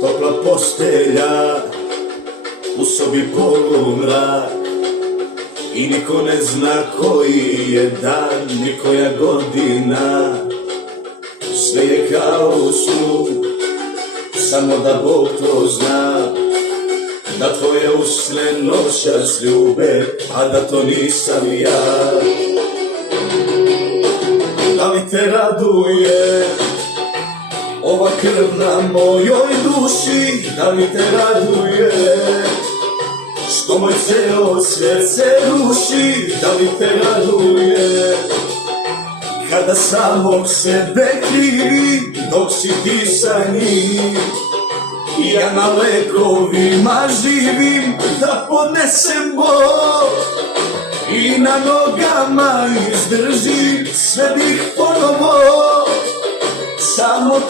topla postelja, u sobi polumrak i niko ne zna koji je dan ni koja godina. Sve je kao u snu, samo da Bog to zna, da tvoje usne noćas ljube, a da to nisam ja. Da li te raduje ova krv na mojoj duši? Da li te raduje što moj ceo svijet se ruši? Da li te raduje kada samog sebe krivi dok si ti sa njim? Ja na lekovima živim da podnesem bol i na nogama izdržim, sve bih ponovo samo te